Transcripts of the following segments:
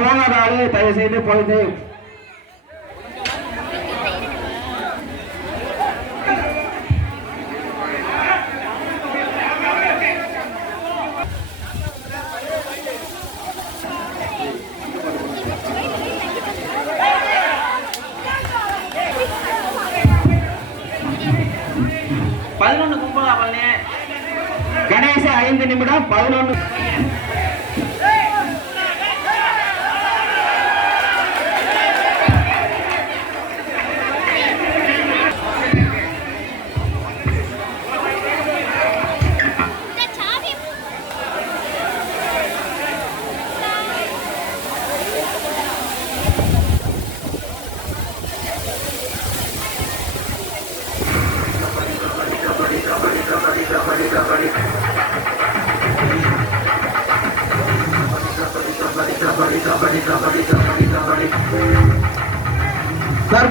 Ride போகாதாலே தயவு செய்து போயிட்டு. பதினொன்று கும்பலா பழனி? கணேச ஐந்து நிமிடம் பதினொன்று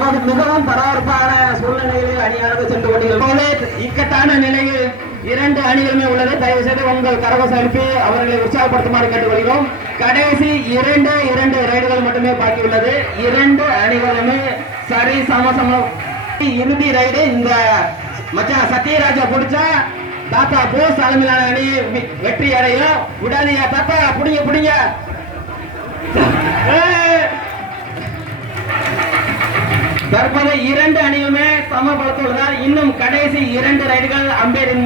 அதாவது மிகவும் பரபரப்பான சூழ்நிலையில் அணியானது சென்று கொண்டிருக்கிறது இக்கட்டான நிலையில் இரண்டு அணிகளுமே உள்ளது. தயவு செய்து உங்கள் கரகோசம் அனுப்பி அவர்களை உற்சாகப்படுத்துமாறு கேட்டுக்கொள்கிறோம். கடைசி இரண்டு இரண்டு ரைடுகள் மட்டுமே பாக்கியுள்ளது இரண்டு அணிகளுமே சரி சமசம இறுதி ரைடு இந்த மச்சான் சத்யராஜா பிடிச்சா தாத்தா போஸ் தலைமையிலான அணி வெற்றி அடையும். விடாதீங்க தாத்தா புடிங்க புடிங்க. தற்போது இரண்டு அணியுமே சம பலத்துள்ளதால் இன்னும் கடைசி இரண்டு ரைடுகள் அம்பேரின்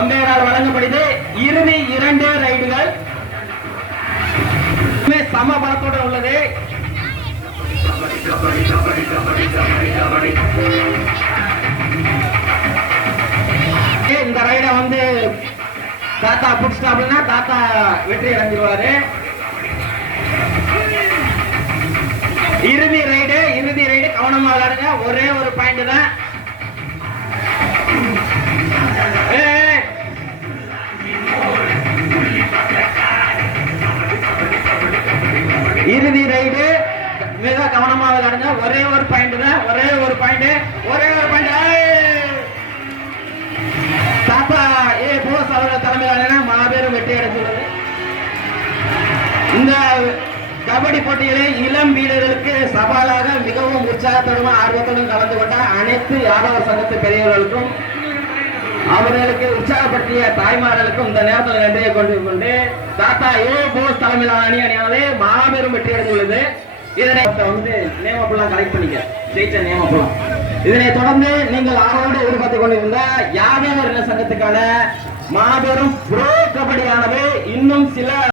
அம்பேரால் வழங்கப்படுது. இறுதி இரண்டு ரைடுகள் சம பலத்துடன் உள்ளது. இந்த ரைடை வந்து தாத்தா பிடிச்சிட்டாப்லன்னா தாத்தா வெற்றி அடைஞ்சிருவாரு. இறுதி ரைடு இறுதி ஒரே ஒரு பாயிண்ட் தான். இறுதி ரைடு மிக கவனமாக விளையாடுங்க ஒரே ஒரு பாயிண்ட் தான். ஒரே ஒரு பாயிண்ட் ஒரே ஒரு பாயிண்ட் தாத்தா ஏ போஸ் அவர்கள் தலைமையிலான மாபெரும் வெற்றி அடைந்துள்ளது இந்த கபடி போட்டியிலே இளம் வீரர்களுக்கு சவாலாக மிகவும் உற்சாகத்துடன் ஆர்வத்துடன் கலந்து கொண்ட அனைத்து யாதவ சங்கத்து பெரியவர்களுக்கும் அவர்களுக்கு உற்சாகப்படுத்திய தாய்மார்களுக்கும் இந்த நேரத்தில் நன்றியை கொண்டு கொண்டு தாத்தா ஏ போஸ் தலைமையிலான அணி அணியானது மாபெரும் வெற்றி அடைந்துள்ளது இதனை வந்து நேமப்பெல்லாம் கலெக்ட் பண்ணிக்க. ஜெயிச்ச நேமப்பெல்லாம் இதனை தொடர்ந்து நீங்கள் ஆர்வலோடு எதிர்பார்த்துக் கொண்டிருந்த யாதவர் இன சங்கத்துக்கான மாபெரும் ப்ரோ கபடியானது இன்னும் சில